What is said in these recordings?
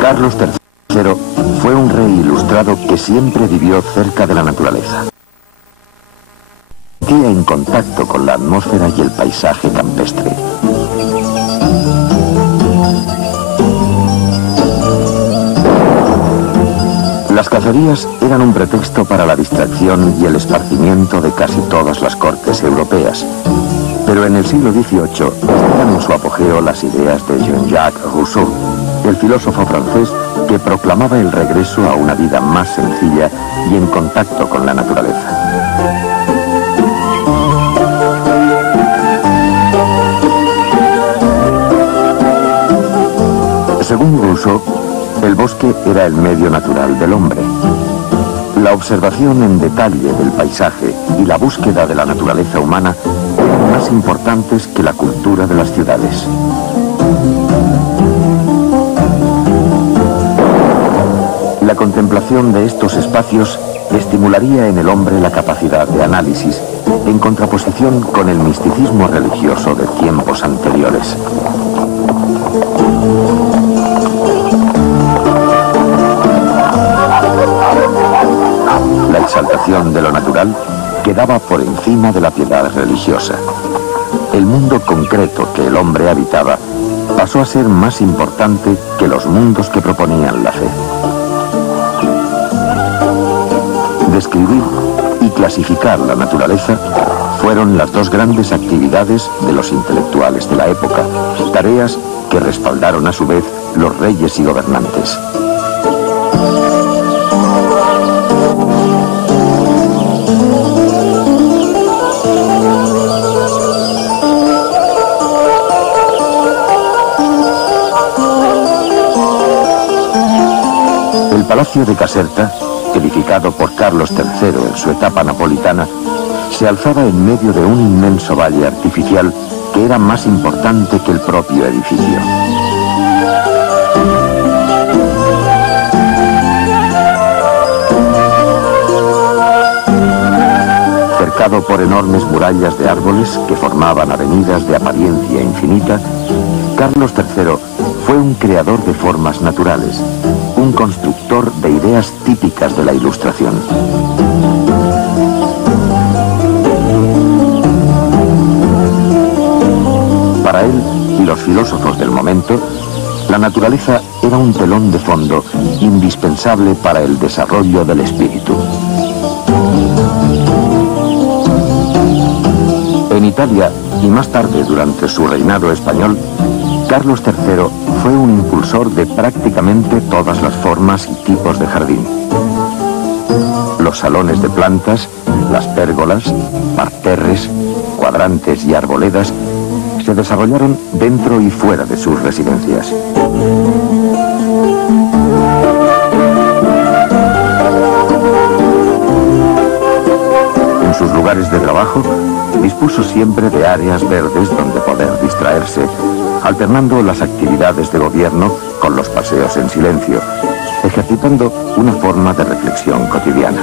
Carlos III fue un rey ilustrado que siempre vivió cerca de la naturaleza. Vivía en contacto con la atmósfera y el paisaje campestre. Las cacerías eran un pretexto para la distracción y el esparcimiento de casi todas las cortes europeas. Pero en el siglo XVIII estaban en su apogeo las ideas de Jean-Jacques Rousseau, el filósofo francés que proclamaba el regreso a una vida más sencilla y en contacto con la naturaleza. Según Rousseau, el bosque era el medio natural del hombre. La observación en detalle del paisaje y la búsqueda de la naturaleza humana eran más importantes que la cultura de las ciudades. La contemplación de estos espacios estimularía en el hombre la capacidad de análisis, en contraposición con el misticismo religioso de tiempos anteriores. La exaltación de lo natural quedaba por encima de la piedad religiosa. El mundo concreto que el hombre habitaba pasó a ser más importante que los mundos que proponían la fe. Describir y clasificar la naturaleza fueron las dos grandes actividades de los intelectuales de la época, tareas que respaldaron a su vez los reyes y gobernantes. El Palacio de Caserta, edificado por Carlos III en su etapa napolitana, se alzaba en medio de un inmenso valle artificial que era más importante que el propio edificio. Cercado por enormes murallas de árboles que formaban avenidas de apariencia infinita, Carlos III fue un creador de formas naturales, un constructor de ideas típicas de la Ilustración. Para él y los filósofos del momento, la naturaleza era un telón de fondo indispensable para el desarrollo del espíritu. En Italia, y más tarde durante su reinado español, Carlos III fue un impulsor de prácticamente todas las formas y tipos de jardín. Los salones de plantas, las pérgolas, parterres, cuadrantes y arboledas se desarrollaron dentro y fuera de sus residencias. En sus lugares de trabajo, dispuso siempre de áreas verdes donde poder distraerse, alternando las actividades de gobierno con los paseos en silencio, ejercitando una forma de reflexión cotidiana.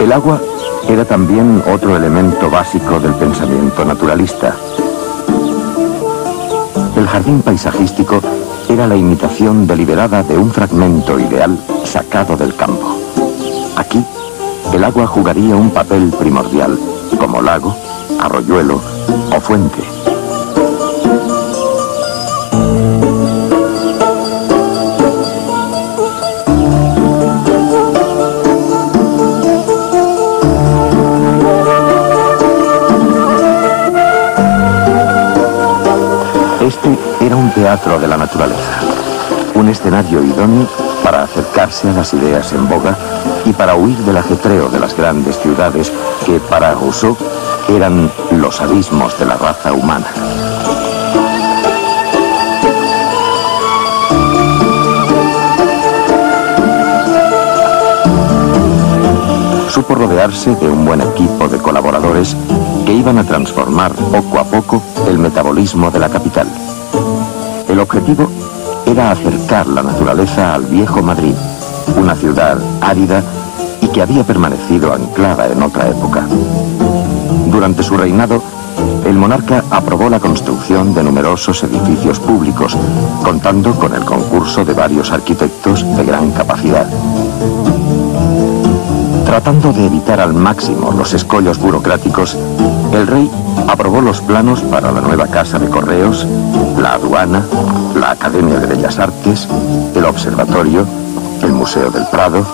El agua era también otro elemento básico del pensamiento naturalista. El jardín paisajístico era la imitación deliberada de un fragmento ideal sacado del campo. Aquí, el agua jugaría un papel primordial, como lago, arroyuelo o fuente. Este era un teatro de la naturaleza, un escenario idóneo para acercarse a las ideas en boga y para huir del ajetreo de las grandes ciudades que, para Rousseau, eran los abismos de la raza humana. Supo rodearse de un buen equipo de colaboradores que iban a transformar poco a poco el metabolismo de la capital. El objetivo era acercar la naturaleza al viejo Madrid, una ciudad árida y que había permanecido anclada en otra época. Durante su reinado, el monarca aprobó la construcción de numerosos edificios públicos, contando con el concurso de varios arquitectos de gran capacidad. Tratando de evitar al máximo los escollos burocráticos, el rey aprobó los planos para la nueva Casa de Correos, la aduana, la Academia de Bellas Artes, el Observatorio, el Museo del Prado,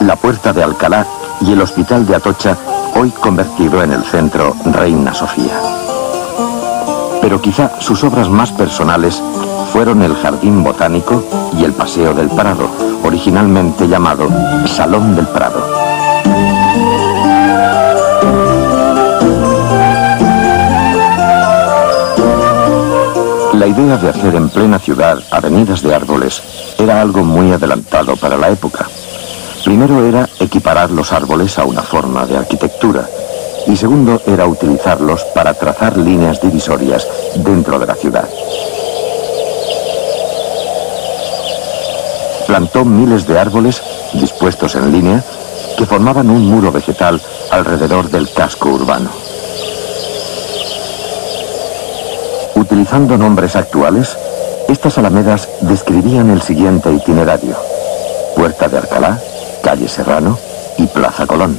la Puerta de Alcalá y el Hospital de Atocha, hoy convertido en el centro Reina Sofía. Pero quizá sus obras más personales fueron el Jardín Botánico y el Paseo del Prado, originalmente llamado Salón del Prado. La idea de hacer en plena ciudad avenidas de árboles era algo muy adelantado para la época. Primero era equiparar los árboles a una forma de arquitectura y segundo era utilizarlos para trazar líneas divisorias dentro de la ciudad. Plantó miles de árboles dispuestos en línea que formaban un muro vegetal alrededor del casco urbano. Utilizando nombres actuales, estas alamedas describían el siguiente itinerario: Puerta de Alcalá, Calle Serrano y Plaza Colón.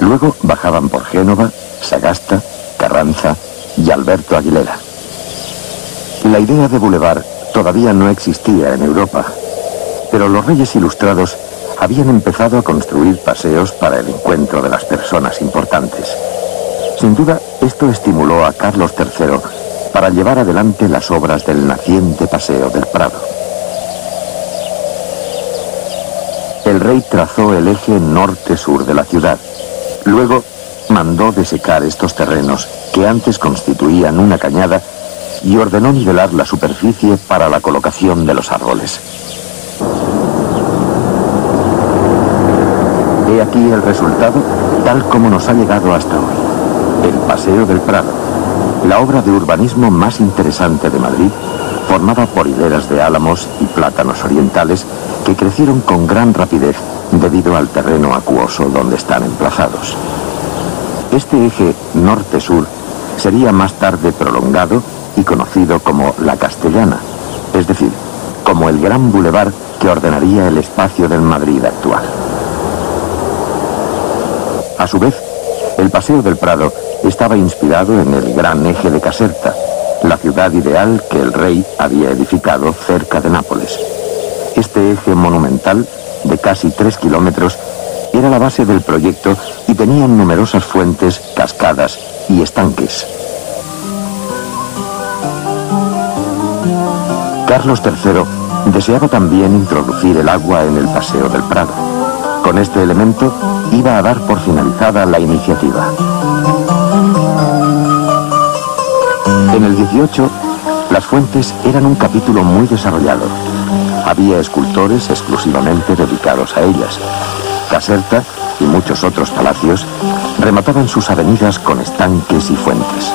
Luego bajaban por Génova, Sagasta, Carranza y Alberto Aguilera. La idea de bulevar todavía no existía en Europa, pero los reyes ilustrados habían empezado a construir paseos para el encuentro de las personas importantes. Sin duda, esto estimuló a Carlos III para llevar adelante las obras del naciente Paseo del Prado. El rey trazó el eje norte-sur de la ciudad. Luego mandó desecar estos terrenos que antes constituían una cañada y ordenó nivelar la superficie para la colocación de los árboles. He aquí el resultado tal como nos ha llegado hasta hoy. El Paseo del Prado, la obra de urbanismo más interesante de Madrid, formada por hileras de álamos y plátanos orientales que crecieron con gran rapidez debido al terreno acuoso donde están emplazados. Este eje norte-sur sería más tarde prolongado y conocido como la Castellana, es decir, como el gran bulevar que ordenaría el espacio del Madrid actual. A su vez, el Paseo del Prado estaba inspirado en el gran eje de Caserta, la ciudad ideal que el rey había edificado cerca de Nápoles. Este eje monumental, de casi 3 kilómetros, era la base del proyecto y tenía numerosas fuentes, cascadas y estanques. Carlos III deseaba también introducir el agua en el Paseo del Prado. Con este elemento iba a dar por finalizada la iniciativa. En el 18, las fuentes eran un capítulo muy desarrollado. Había escultores exclusivamente dedicados a ellas. Caserta y muchos otros palacios remataban sus avenidas con estanques y fuentes.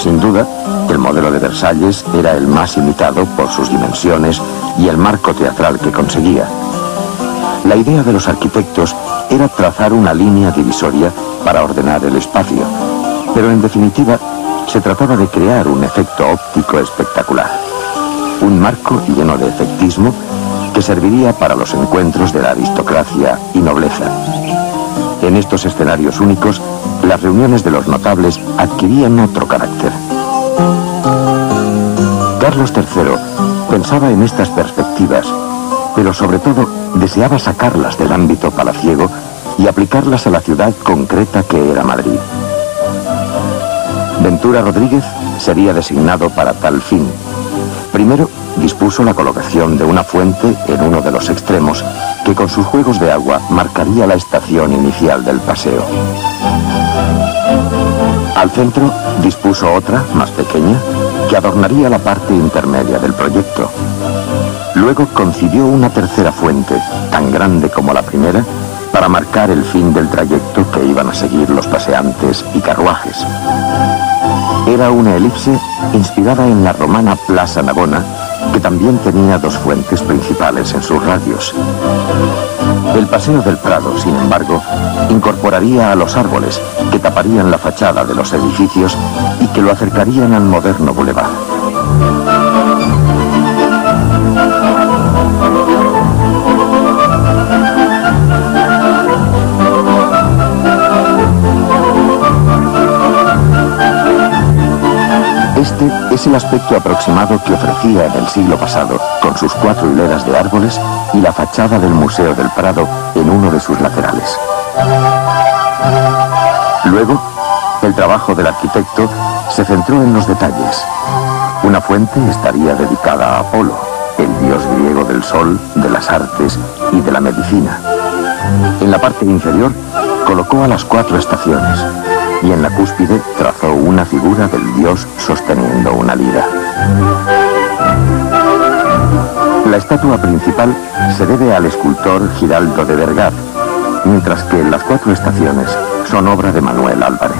Sin duda, el modelo de Versalles era el más imitado por sus dimensiones y el marco teatral que conseguía. La idea de los arquitectos era trazar una línea divisoria para ordenar el espacio, pero en definitiva se trataba de crear un efecto óptico espectacular, un marco lleno de efectismo que serviría para los encuentros de la aristocracia y nobleza. En estos escenarios únicos, las reuniones de los notables adquirían otro carácter. Carlos III pensaba en estas perspectivas, pero sobre todo deseaba sacarlas del ámbito palaciego y aplicarlas a la ciudad concreta que era Madrid. Ventura Rodríguez sería designado para tal fin. Primero, dispuso la colocación de una fuente en uno de los extremos que con sus juegos de agua marcaría la estación inicial del paseo. Al centro dispuso otra, más pequeña, que adornaría la parte intermedia del proyecto. Luego concibió una tercera fuente, tan grande como la primera, para marcar el fin del trayecto que iban a seguir los paseantes y carruajes. Era una elipse inspirada en la romana Plaza Navona, que también tenía dos fuentes principales en sus radios. El Paseo del Prado, sin embargo, incorporaría a los árboles que taparían la fachada de los edificios y que lo acercarían al moderno bulevar. Este es el aspecto aproximado que ofrecía en el siglo pasado, con sus 4 hileras de árboles y la fachada del Museo del Prado en uno de sus laterales. Luego, el trabajo del arquitecto se centró en los detalles. Una fuente estaría dedicada a Apolo, el dios griego del sol, de las artes y de la medicina. En la parte inferior colocó a las 4 estaciones y en la cúspide trazó una figura del dios sosteniendo una lira. La estatua principal se debe al escultor Giraldo de Vergaz, mientras que las 4 estaciones son obra de Manuel Álvarez.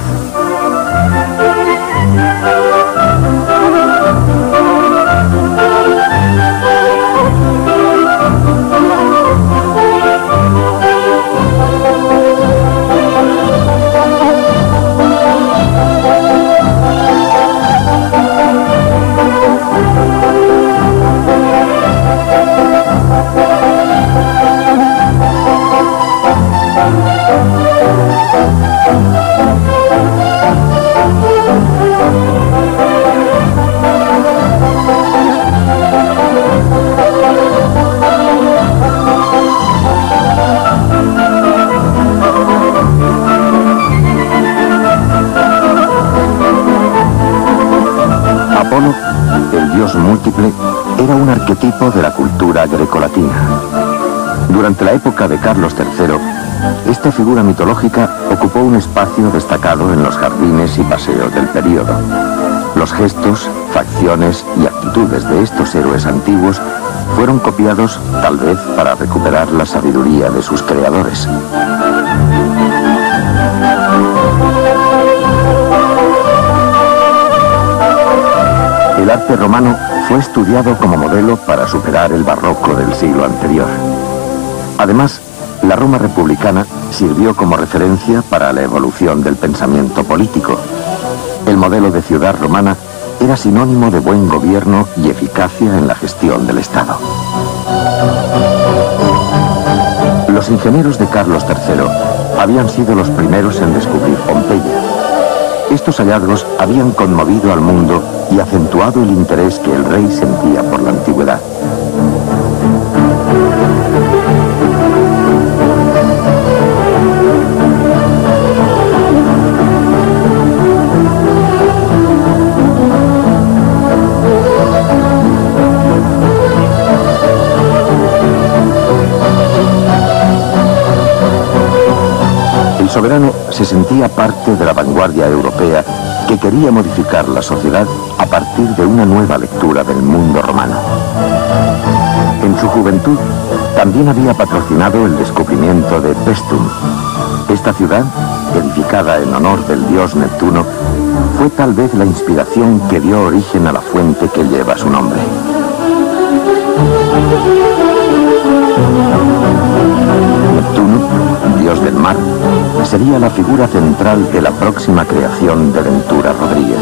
Apolo, el dios múltiple, era un arquetipo de la cultura grecolatina. Durante la época de Carlos III, esta figura mitológica ocupó un espacio destacado en los jardines y paseos del período. Los gestos, facciones y actitudes de estos héroes antiguos fueron copiados, tal vez, para recuperar la sabiduría de sus creadores. El arte romano fue estudiado como modelo para superar el barroco del siglo anterior. Además, la Roma republicana sirvió como referencia para la evolución del pensamiento político. El modelo de ciudad romana era sinónimo de buen gobierno y eficacia en la gestión del Estado. Los ingenieros de Carlos III habían sido los primeros en descubrir Pompeya. Estos hallazgos habían conmovido al mundo y acentuado el interés que el rey sentía por la antigüedad. El soberano se sentía parte de la vanguardia europea que quería modificar la sociedad a partir de una nueva lectura del mundo romano. En su juventud también había patrocinado el descubrimiento de Paestum. Esta ciudad, edificada en honor del dios Neptuno, fue tal vez la inspiración que dio origen a la fuente que lleva su nombre. Neptuno, dios del mar, sería la figura central de la próxima creación de Ventura Rodríguez.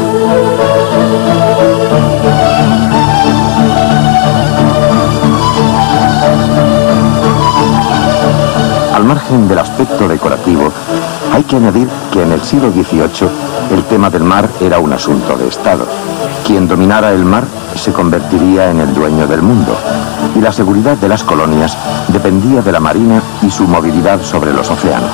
Al margen del aspecto decorativo, hay que añadir que en el siglo XVIII el tema del mar era un asunto de Estado. Quien dominara el mar se convertiría en el dueño del mundo, y la seguridad de las colonias dependía de la marina y su movilidad sobre los océanos.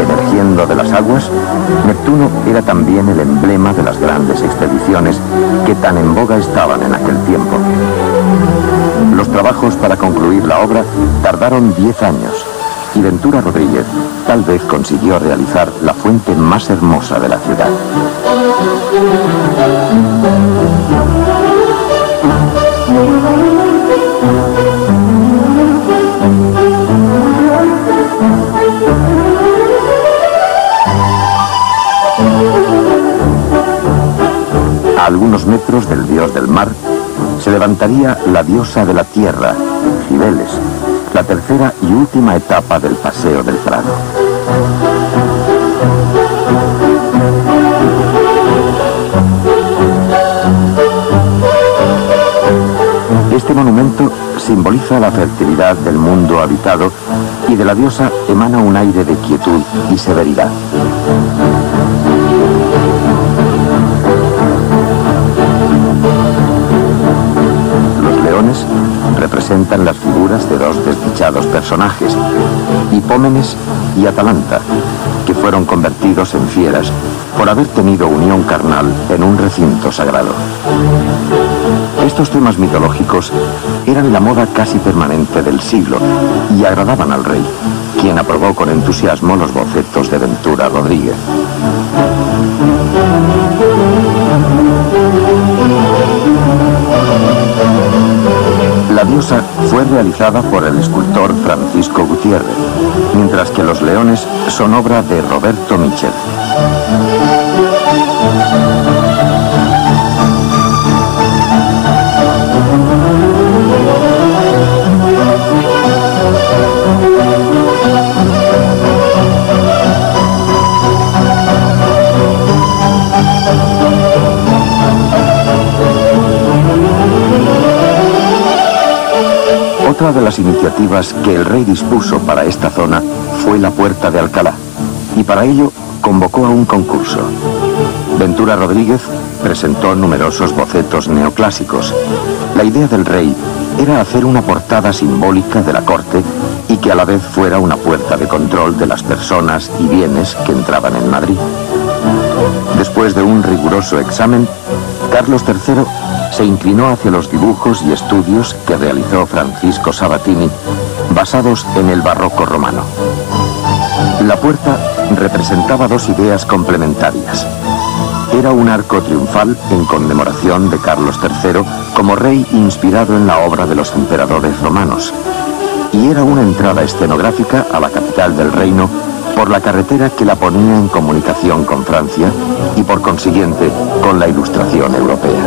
Emergiendo de las aguas, trabajos para concluir la obra tardaron 10 años y Ventura Rodríguez tal vez consiguió realizar la fuente más hermosa de la ciudad. A algunos metros del dios del mar se levantaría la diosa de la tierra, Cibeles, la tercera y última etapa del Paseo del Prado. Este monumento simboliza la fertilidad del mundo habitado y de la diosa emana un aire de quietud y severidad. Representan las figuras de dos desdichados personajes, Hipómenes y Atalanta, que fueron convertidos en fieras por haber tenido unión carnal en un recinto sagrado. Estos temas mitológicos eran la moda casi permanente del siglo y agradaban al rey, quien aprobó con entusiasmo los bocetos de Ventura Rodríguez. La diosa fue realizada por el escultor Francisco Gutiérrez, mientras que los leones son obra de Roberto Michel. Otra de las iniciativas que el rey dispuso para esta zona fue la Puerta de Alcalá, y para ello convocó a un concurso. Ventura Rodríguez presentó numerosos bocetos neoclásicos. La idea del rey era hacer una portada simbólica de la corte y que a la vez fuera una puerta de control de las personas y bienes que entraban en Madrid. Después de un riguroso examen, Carlos III se inclinó hacia los dibujos y estudios que realizó Francisco Sabatini, basados en el barroco romano. La puerta representaba dos ideas complementarias. Era un arco triunfal en conmemoración de Carlos III como rey inspirado en la obra de los emperadores romanos, y era una entrada escenográfica a la capital del reino por la carretera que la ponía en comunicación con Francia y por consiguiente con la Ilustración europea.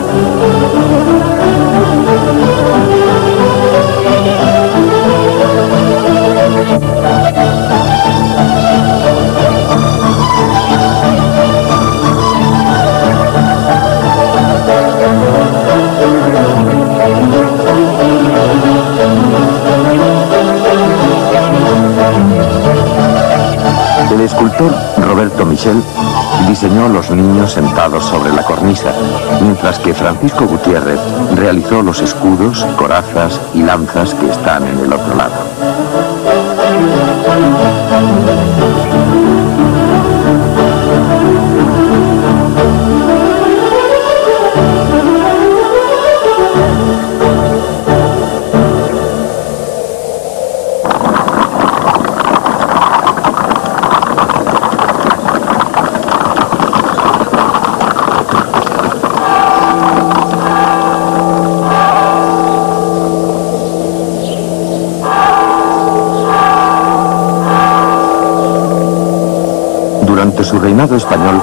El escultor Roberto Michel diseñó los niños sentados sobre la cornisa, mientras que Francisco Gutiérrez realizó los escudos, corazas y lanzas que están en el otro lado. Durante su reinado español,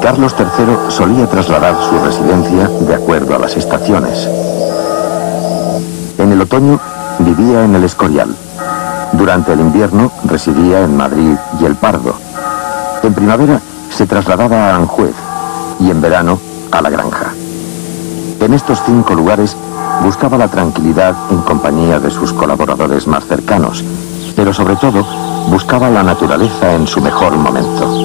Carlos III solía trasladar su residencia de acuerdo a las estaciones. En el otoño vivía en el Escorial. Durante el invierno residía en Madrid y El Pardo. En primavera se trasladaba a Aranjuez y en verano a La Granja. En estos 5 lugares buscaba la tranquilidad en compañía de sus colaboradores más cercanos, pero sobre todo buscaba la naturaleza en su mejor momento.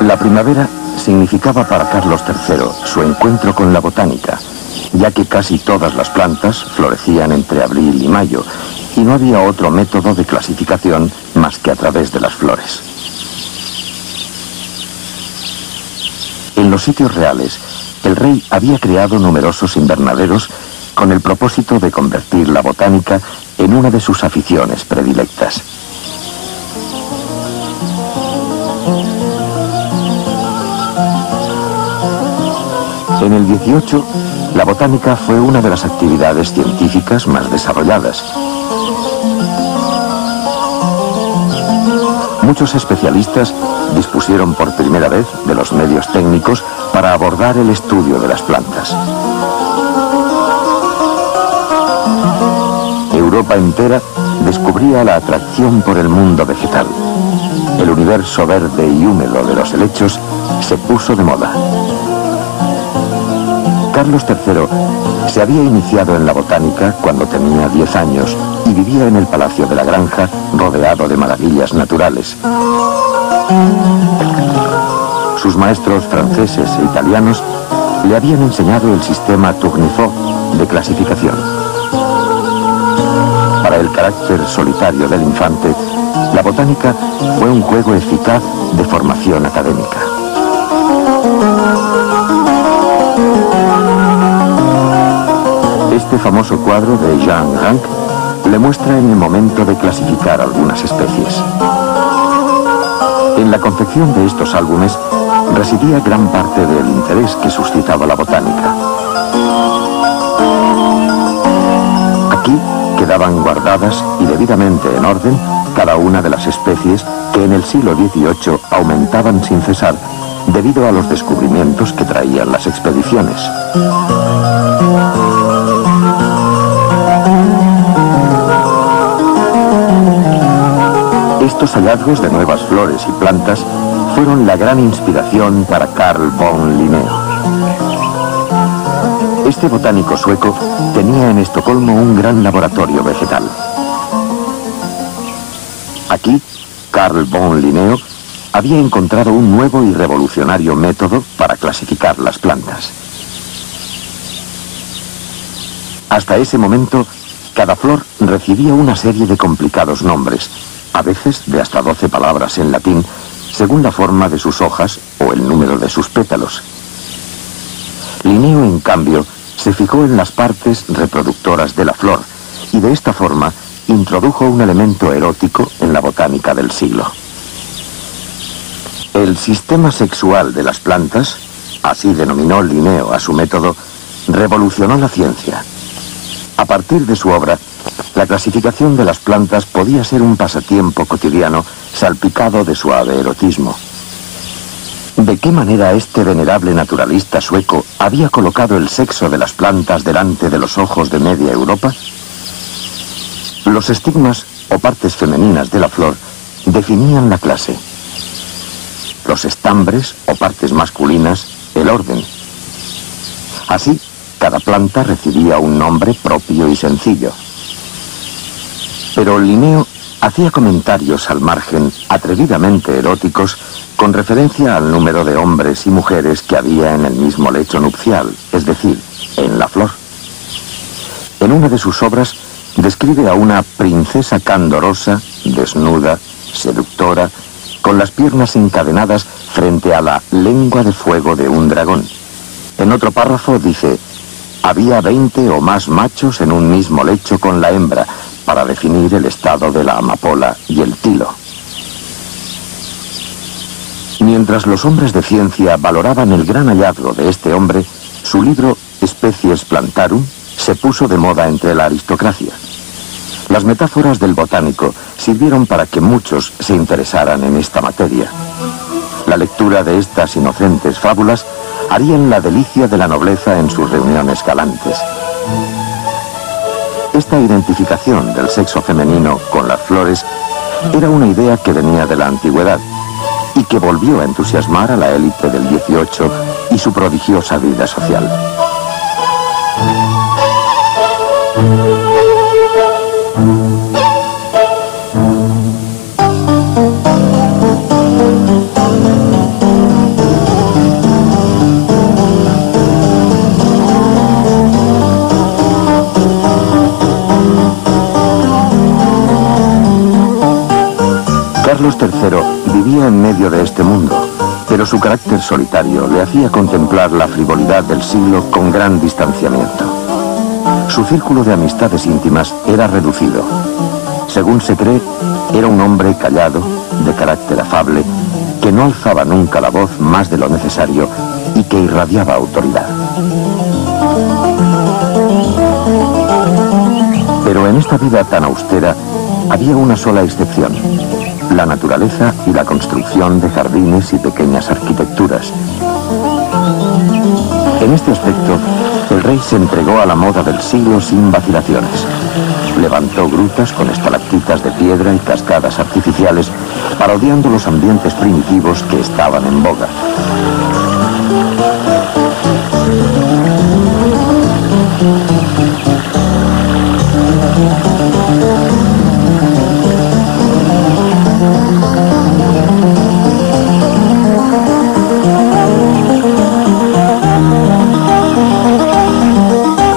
La primavera significaba para Carlos III su encuentro con la botánica, ya que casi todas las plantas florecían entre abril y mayo, y no había otro método de clasificación más que a través de las flores. En los sitios reales, el rey había creado numerosos invernaderos con el propósito de convertir la botánica en una de sus aficiones predilectas. En el 18, la botánica fue una de las actividades científicas más desarrolladas. Muchos especialistas dispusieron por primera vez de los medios técnicos para abordar el estudio de las plantas. Europa entera descubría la atracción por el mundo vegetal. El universo verde y húmedo de los helechos se puso de moda. Carlos III se había iniciado en la botánica cuando tenía 10 años y vivía en el Palacio de la Granja rodeado de maravillas naturales. Sus maestros franceses e italianos le habían enseñado el sistema Tournefort de clasificación. Para el carácter solitario del infante, la botánica fue un juego eficaz de formación académica. Este famoso cuadro de Jean Ranc le muestra en el momento de clasificar algunas especies. En la confección de estos álbumes residía gran parte del interés que suscitaba la botánica. Aquí quedaban guardadas y debidamente en orden cada una de las especies que en el siglo XVIII aumentaban sin cesar debido a los descubrimientos que traían las expediciones. Estos hallazgos de nuevas flores y plantas fueron la gran inspiración para Carl von Linneo. Este botánico sueco tenía en Estocolmo un gran laboratorio vegetal. Aquí, Carl von Linneo había encontrado un nuevo y revolucionario método para clasificar las plantas. Hasta ese momento, cada flor recibía una serie de complicados nombres, a veces de hasta 12 palabras en latín, según la forma de sus hojas o el número de sus pétalos. Linneo, en cambio, se fijó en las partes reproductoras de la flor y de esta forma introdujo un elemento erótico en la botánica del siglo. El sistema sexual de las plantas, así denominó Linneo a su método, revolucionó la ciencia. A partir de su obra, la clasificación de las plantas podía ser un pasatiempo cotidiano salpicado de suave erotismo. ¿De qué manera este venerable naturalista sueco había colocado el sexo de las plantas delante de los ojos de media Europa? Los estigmas o partes femeninas de la flor definían la clase. Los estambres o partes masculinas, el orden. Así, cada planta recibía un nombre propio y sencillo. Pero Linneo hacía comentarios al margen atrevidamente eróticos con referencia al número de hombres y mujeres que había en el mismo lecho nupcial, es decir, en la flor. En una de sus obras describe a una princesa candorosa, desnuda, seductora, con las piernas encadenadas frente a la lengua de fuego de un dragón. En otro párrafo dice: había 20 o más machos en un mismo lecho con la hembra, para definir el estado de la amapola y el tilo. Mientras los hombres de ciencia valoraban el gran hallazgo de este hombre, su libro Species Plantarum se puso de moda entre la aristocracia. Las metáforas del botánico sirvieron para que muchos se interesaran en esta materia. La lectura de estas inocentes fábulas harían la delicia de la nobleza en sus reuniones galantes. Esta identificación del sexo femenino con las flores era una idea que venía de la antigüedad y que volvió a entusiasmar a la élite del XVIII y su prodigiosa vida social. Carlos III vivía en medio de este mundo Pero su carácter solitario le hacía contemplar la frivolidad del siglo con gran distanciamiento. Su círculo de amistades íntimas era reducido. Según se cree, era un hombre callado, de carácter afable, que no alzaba nunca la voz más de lo necesario y que irradiaba autoridad. Pero en esta vida tan austera había una sola excepción: la naturaleza y la construcción de jardines y pequeñas arquitecturas. En este aspecto, el rey se entregó a la moda del siglo sin vacilaciones. Levantó grutas con estalactitas de piedra y cascadas artificiales, parodiando los ambientes primitivos que estaban en boga.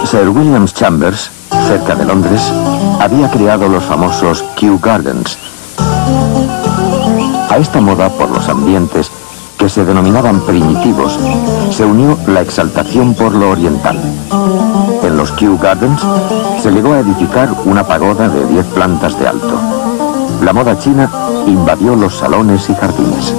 Sir William Chambers, cerca de Londres, había creado los famosos Kew Gardens. A esta moda por los ambientes, que se denominaban primitivos, se unió la exaltación por lo oriental. En los Kew Gardens se llegó a edificar una pagoda de 10 plantas de alto. La moda china invadió los salones y jardines.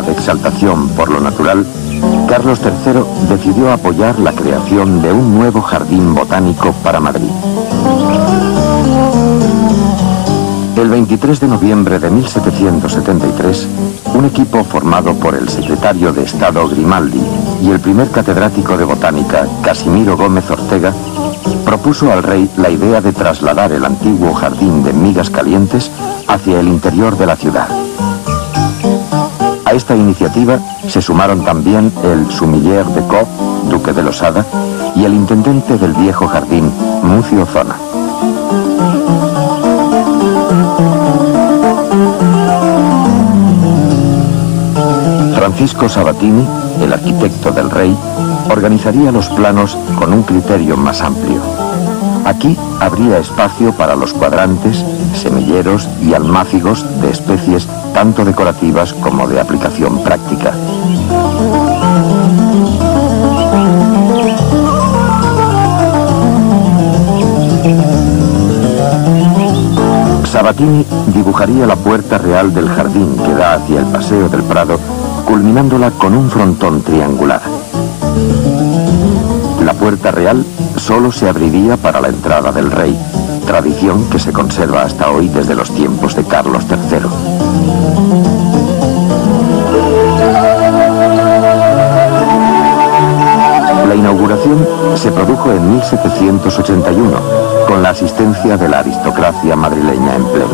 De exaltación por lo natural, Carlos III decidió apoyar la creación de un nuevo jardín botánico para Madrid. El 23 de noviembre de 1773, un equipo formado por el secretario de Estado Grimaldi y el primer catedrático de botánica, Casimiro Gómez Ortega, propuso al rey la idea de trasladar el antiguo jardín de Migas Calientes hacia el interior de la ciudad. A esta iniciativa se sumaron también el sumiller de Cobb, duque de Losada, y el intendente del viejo jardín, Mucio Zona. Francisco Sabatini, el arquitecto del rey, organizaría los planos con un criterio más amplio. Aquí habría espacio para los cuadrantes, semilleros y almácigos de especies tanto decorativas como de aplicación práctica. Sabatini dibujaría la puerta real del jardín que da hacia el Paseo del Prado, culminándola con un frontón triangular. La puerta real solo se abriría para la entrada del rey, tradición que se conserva hasta hoy desde los tiempos de Carlos III. La inauguración se produjo en 1781, con la asistencia de la aristocracia madrileña en pleno.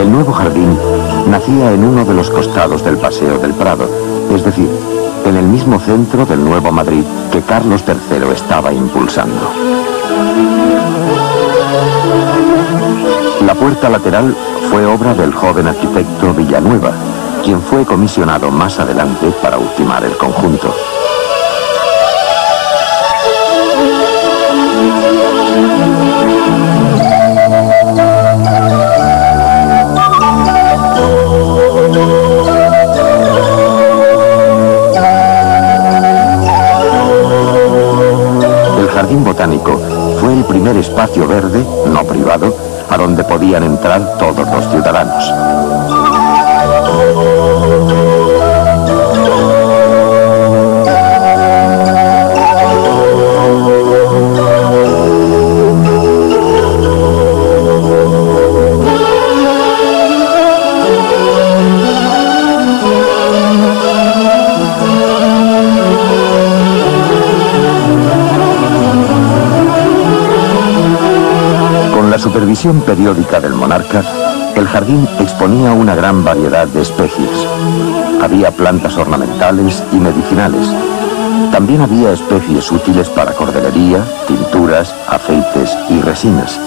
El nuevo jardín nacía en uno de los costados del Paseo del Prado, es decir, en el mismo centro del Nuevo Madrid que Carlos III estaba impulsando. La puerta lateral fue obra del joven arquitecto Villanueva, quien fue comisionado más adelante para ultimar el conjunto. El jardín botánico fue el primer espacio verde, no privado, a donde podían entrar todos los ciudadanos. Supervisión periódica del monarca, el jardín exponía una gran variedad de especies. Había plantas ornamentales y medicinales. También había especies útiles para cordelería, tinturas, aceites y resinas.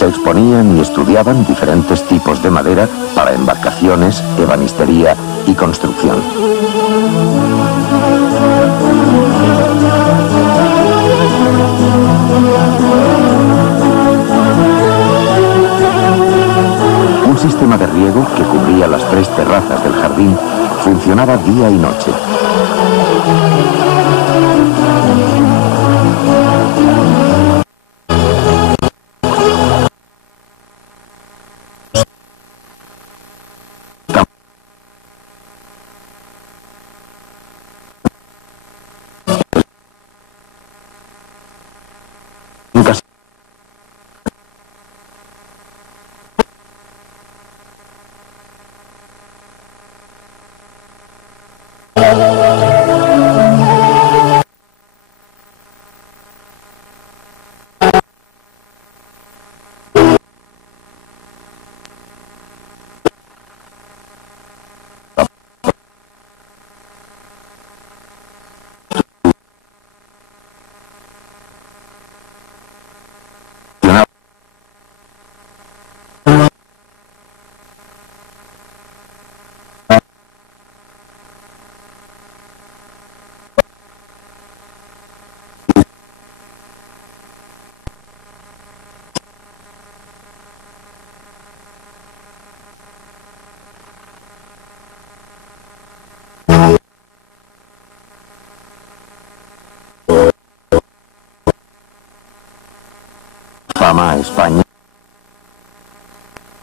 Se exponían y estudiaban diferentes tipos de madera para embarcaciones, ebanistería y construcción. Un sistema de riego que cubría las 3 terrazas del jardín funcionaba día y noche. Fama a España,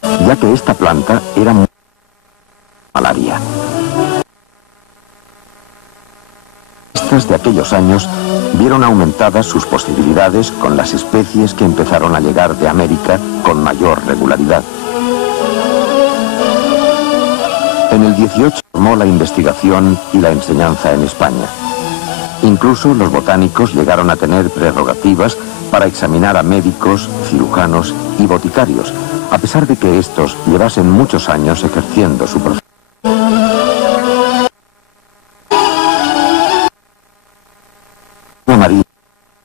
ya que esta planta era muy malaria. Estas de aquellos años vieron aumentadas sus posibilidades con las especies que empezaron a llegar de América con mayor regularidad. En el 18 formó la investigación y la enseñanza en España. Incluso los botánicos llegaron a tener prerrogativas para examinar a médicos, cirujanos y boticarios, a pesar de que estos llevasen muchos años ejerciendo su profesión. María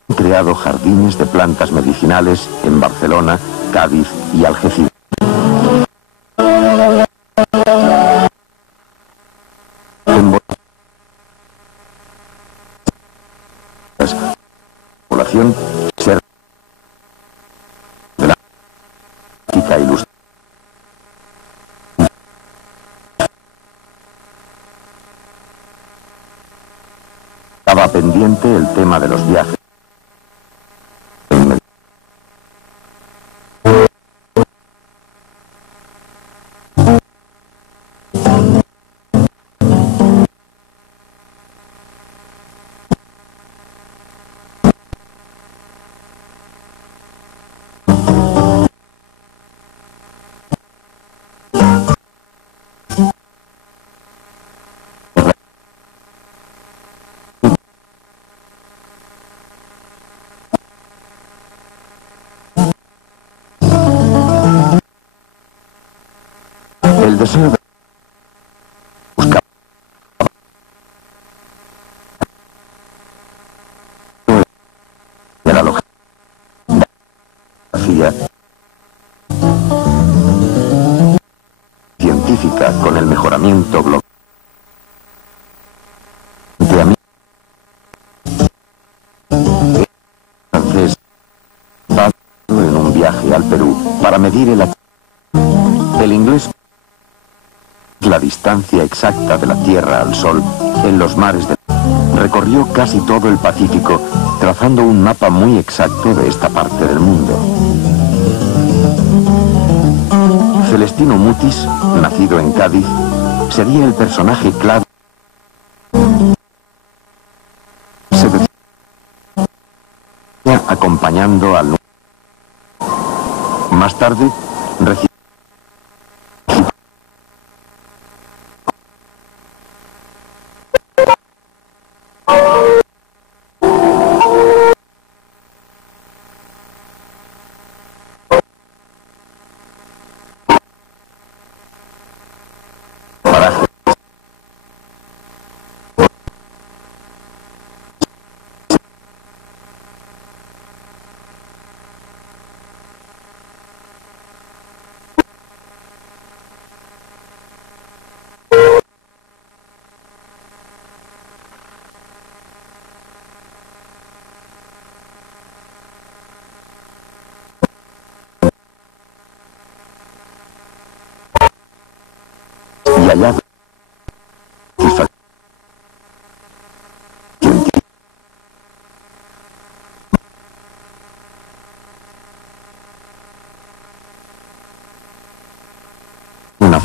ha creado jardines de plantas medicinales en Barcelona, Cádiz y Algeciras. Población ser de la práctica ilustrada. Estaba pendiente el tema de los viajes. El deseo de buscar de la logística científica con el mejoramiento global de mí francés en un viaje al Perú para medir el inglés la distancia exacta de la Tierra al Sol en los mares de... Recorrió casi todo el Pacífico, trazando un mapa muy exacto de esta parte del mundo. Celestino Mutis, nacido en Cádiz, sería el personaje clave. Se decía acompañando al... Más tarde, recibió hallazgo una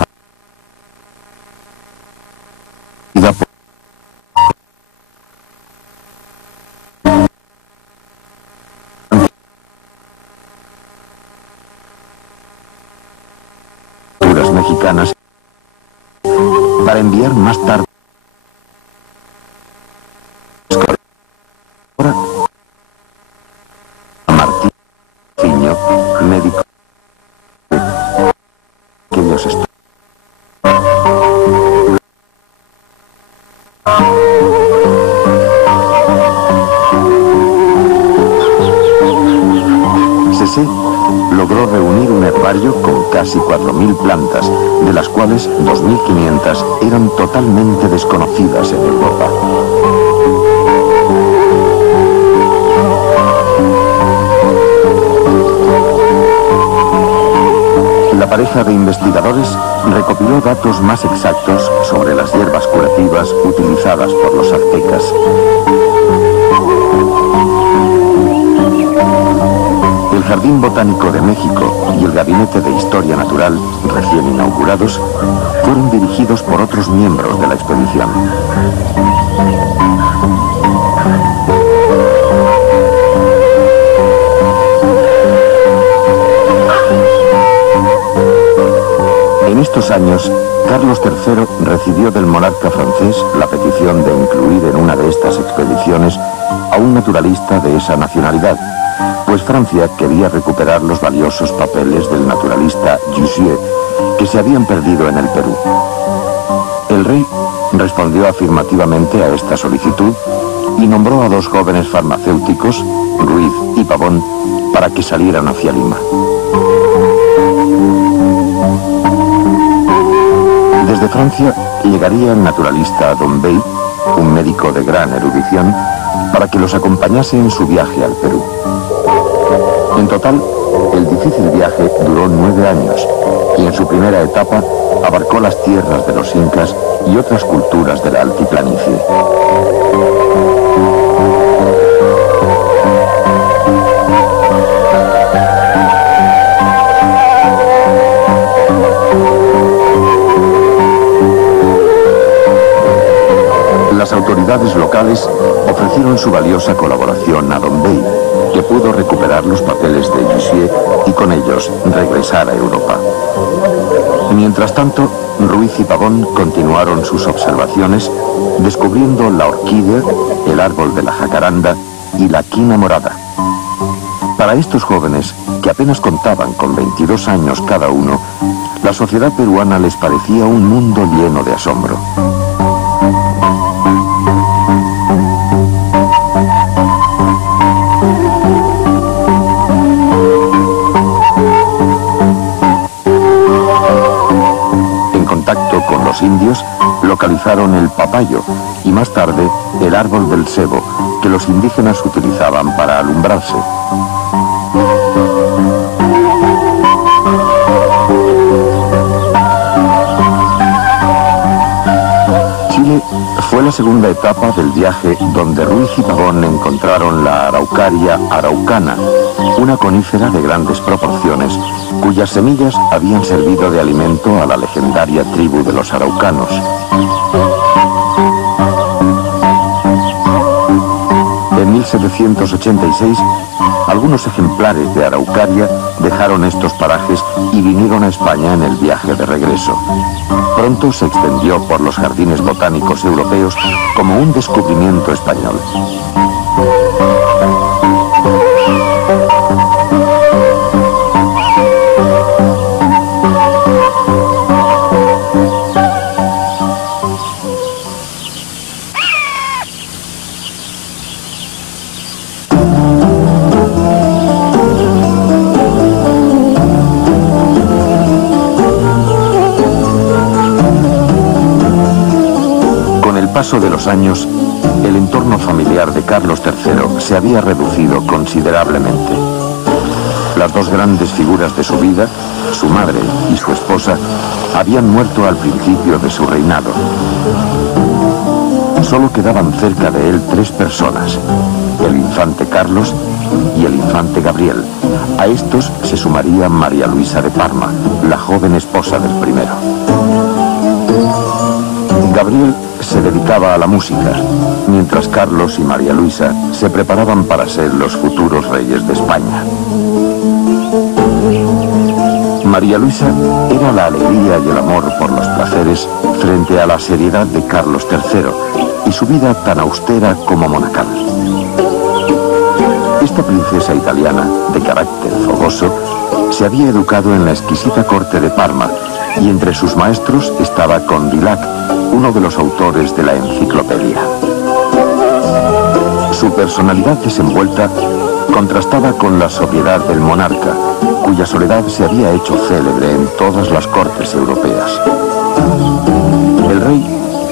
mexicanas para enviar más tarde a Martín Fiño, médico que ellos Cessé logró reunir un herbario con casi 4.000 plantas, de las cuales 2.500 eran totalmente desconocidas en Europa. La pareja de investigadores recopiló datos más exactos sobre las hierbas curativas utilizadas por los aztecas. El Jardín Botánico de México y el Gabinete de Historia Natural, recién inaugurados, fueron dirigidos por otros miembros de la expedición. En estos años, Carlos III recibió del monarca francés la petición de incluir en una de estas expediciones a un naturalista de esa nacionalidad, pues Francia quería recuperar los valiosos papeles del naturalista Jussieu que se habían perdido en el Perú. El rey respondió afirmativamente a esta solicitud y nombró a dos jóvenes farmacéuticos, Ruiz y Pavón, para que salieran hacia Lima. Desde Francia llegaría el naturalista Dombey, un médico de gran erudición, para que los acompañase en su viaje al Perú. En total, el difícil viaje duró 9 años y en su primera etapa abarcó las tierras de los incas y otras culturas de la altiplanicie. Las autoridades locales ofrecieron su valiosa colaboración a Dombey, que pudo recuperar los papeles de Jussieu y con ellos regresar a Europa. Mientras tanto, Ruiz y Pavón continuaron sus observaciones, descubriendo la orquídea, el árbol de la jacaranda y la quina morada. Para estos jóvenes, que apenas contaban con 22 años cada uno, la sociedad peruana les parecía un mundo lleno de asombro. Indios localizaron el papayo y más tarde el árbol del cebo, que los indígenas utilizaban para alumbrarse. Chile fue la segunda etapa del viaje, donde Ruiz y Pavón encontraron la Araucaria araucana, una conífera de grandes proporciones, cuyas semillas habían servido de alimento a la legendaria tribu de los araucanos. En 1786, algunos ejemplares de Araucaria dejaron estos parajes y vinieron a España en el viaje de regreso. Pronto se extendió por los jardines botánicos europeos como un descubrimiento español. Paso de los años, el entorno familiar de Carlos III se había reducido considerablemente. Las dos grandes figuras de su vida, su madre y su esposa, habían muerto al principio de su reinado. Solo quedaban cerca de él tres personas: el infante Carlos y el infante Gabriel. A estos se sumaría María Luisa de Parma, la joven esposa del primero. Gabriel se dedicaba a la música, mientras Carlos y María Luisa se preparaban para ser los futuros reyes de España. María Luisa era la alegría y el amor por los placeres frente a la seriedad de Carlos III y su vida tan austera como monacal. Esta princesa italiana, de carácter fogoso, se había educado en la exquisita corte de Parma y entre sus maestros estaba Condillac, uno de los autores de la enciclopedia. Su personalidad desenvuelta contrastaba con la sobriedad del monarca, cuya soledad se había hecho célebre en todas las cortes europeas. El rey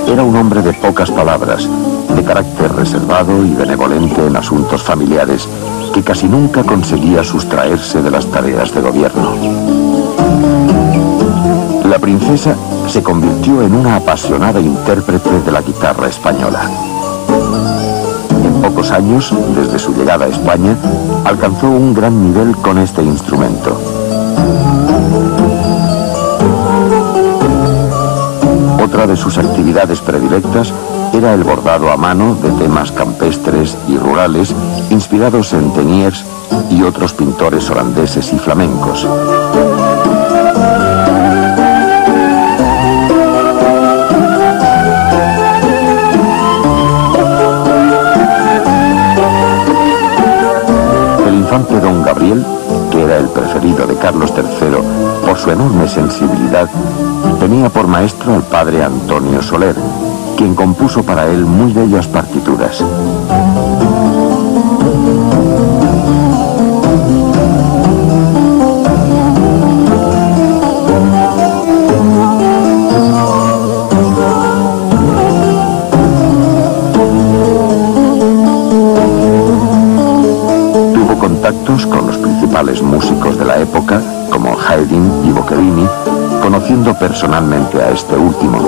era un hombre de pocas palabras, de carácter reservado y benevolente en asuntos familiares, que casi nunca conseguía sustraerse de las tareas de gobierno. La princesa se convirtió en una apasionada intérprete de la guitarra española. En pocos años, desde su llegada a España, alcanzó un gran nivel con este instrumento. Otra de sus actividades predilectas era el bordado a mano de temas campestres y rurales inspirados en Teniers y otros pintores holandeses y flamencos. El infante don Gabriel, que era el preferido de Carlos III por su enorme sensibilidad, tenía por maestro al padre Antonio Soler, quien compuso para él muy bellas partituras. Tuvo contactos con los principales músicos de la época, como Haydn y Boccherini, conociendo personalmente a este último.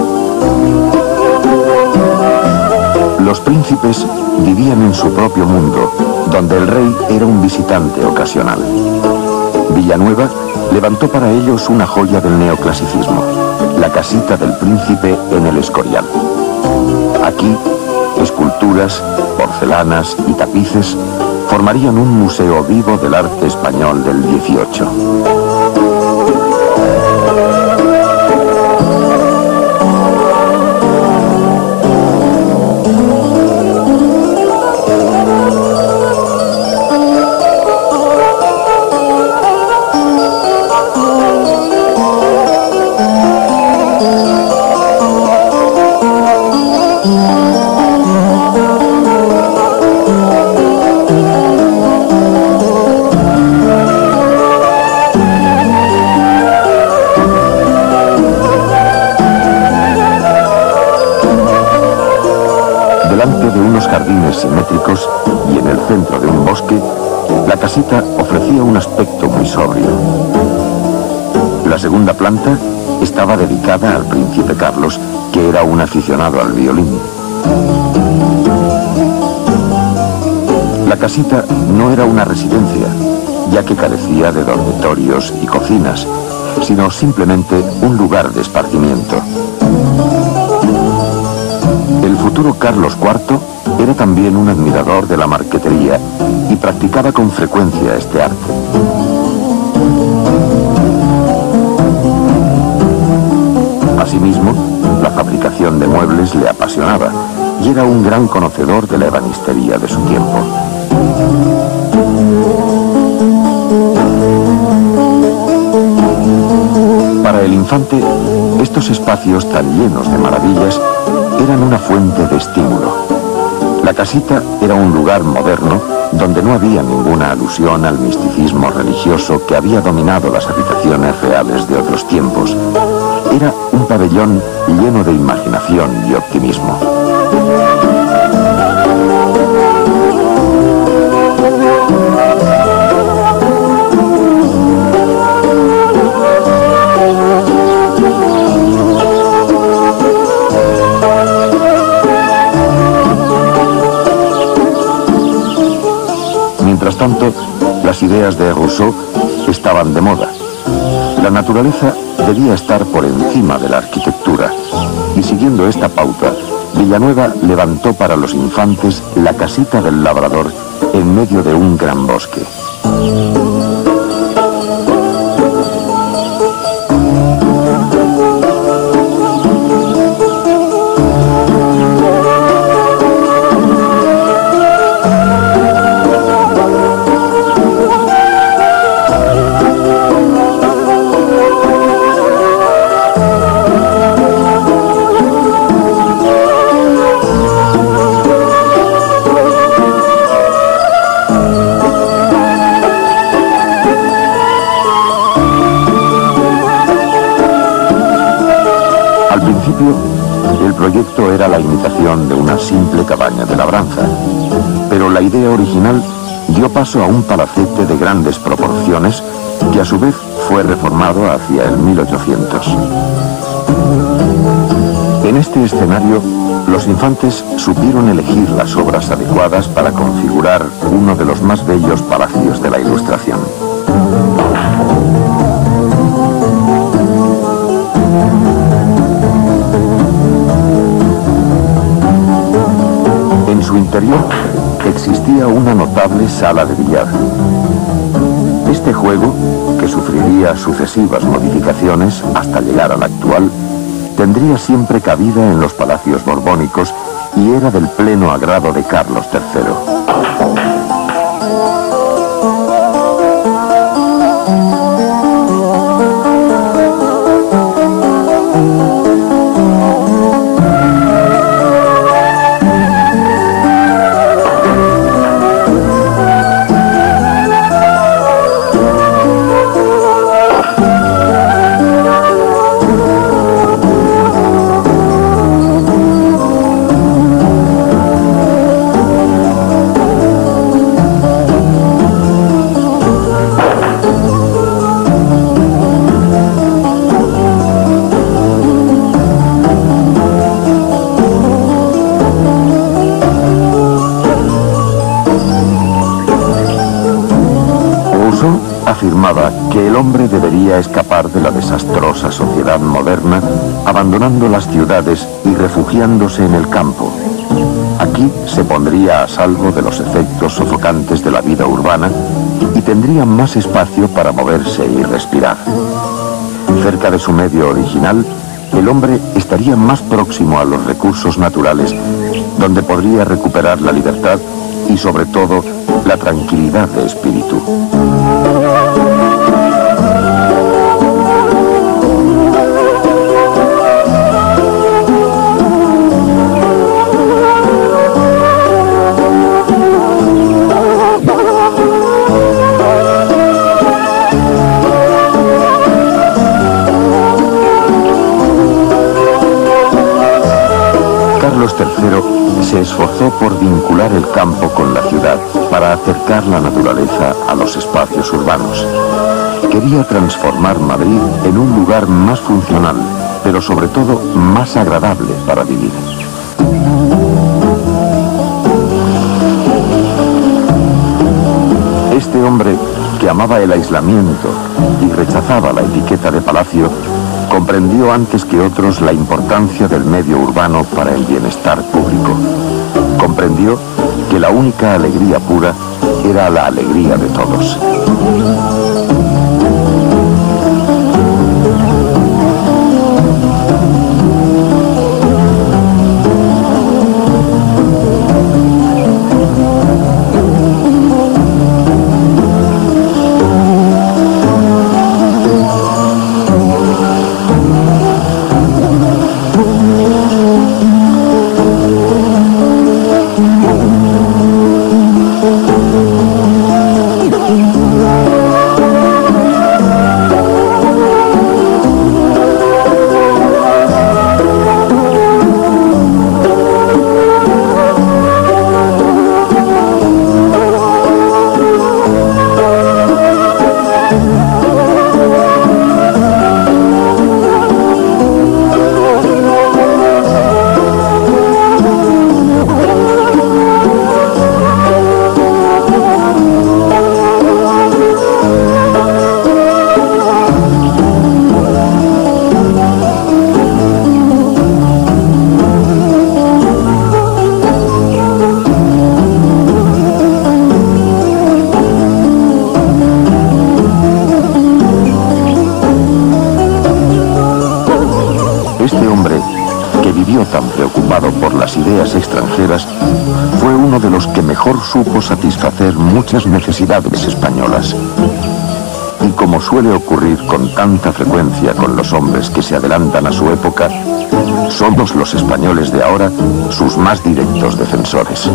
Los príncipes vivían en su propio mundo, donde el rey era un visitante ocasional. Villanueva levantó para ellos una joya del neoclasicismo, la casita del príncipe en el Escorial. Aquí, esculturas, porcelanas y tapices formarían un museo vivo del arte español del XVIII. Delante de unos jardines simétricos y en el centro de un bosque, la casita ofrecía un aspecto muy sobrio. La segunda planta estaba dedicada al príncipe Carlos, que era un aficionado al violín. La casita no era una residencia, ya que carecía de dormitorios y cocinas, sino simplemente un lugar de esparcimiento. El futuro Carlos IV era también un admirador de la marquetería y practicaba con frecuencia este arte. Asimismo, la fabricación de muebles le apasionaba y era un gran conocedor de la ebanistería de su tiempo. Para el infante, estos espacios tan llenos de maravillas eran una fuente de estímulo. La casita era un lugar moderno donde no había ninguna alusión al misticismo religioso que había dominado las habitaciones reales de otros tiempos. Era un pabellón lleno de imaginación y optimismo. ideas de Rousseau estaban de moda. La naturaleza debía estar por encima de la arquitectura, y siguiendo esta pauta, Villanueva levantó para los infantes la casita del labrador en medio de un gran bosque. El proyecto era la imitación de una simple cabaña de labranza, pero la idea original dio paso a un palacete de grandes proporciones que a su vez fue reformado hacia el 1800. En este escenario, los infantes supieron elegir las obras adecuadas para configurar uno de los más bellos palacios de la Ilustración. En su interior existía una notable sala de billar. Este juego, que sufriría sucesivas modificaciones hasta llegar al actual, tendría siempre cabida en los palacios borbónicos y era del pleno agrado de Carlos III. Afirmaba que el hombre debería escapar de la desastrosa sociedad moderna, abandonando las ciudades y refugiándose en el campo. Aquí se pondría a salvo de los efectos sofocantes de la vida urbana y tendría más espacio para moverse y respirar. Cerca de su medio original, el hombre estaría más próximo a los recursos naturales, donde podría recuperar la libertad y, sobre todo, la tranquilidad de espíritu. Carlos III se esforzó por vincular el campo con la ciudad para acercar la naturaleza a los espacios urbanos. Quería transformar Madrid en un lugar más funcional, pero sobre todo más agradable para vivir. Este hombre, que amaba el aislamiento y rechazaba la etiqueta de palacio, comprendió antes que otros la importancia del medio urbano para el bienestar público. Comprendió que la única alegría pura era la alegría de todos. Este hombre, que vivió tan preocupado por las ideas extranjeras, fue uno de los que mejor supo satisfacer muchas necesidades españolas. Y como suele ocurrir con tanta frecuencia con los hombres que se adelantan a su época, somos los españoles de ahora sus más directos defensores.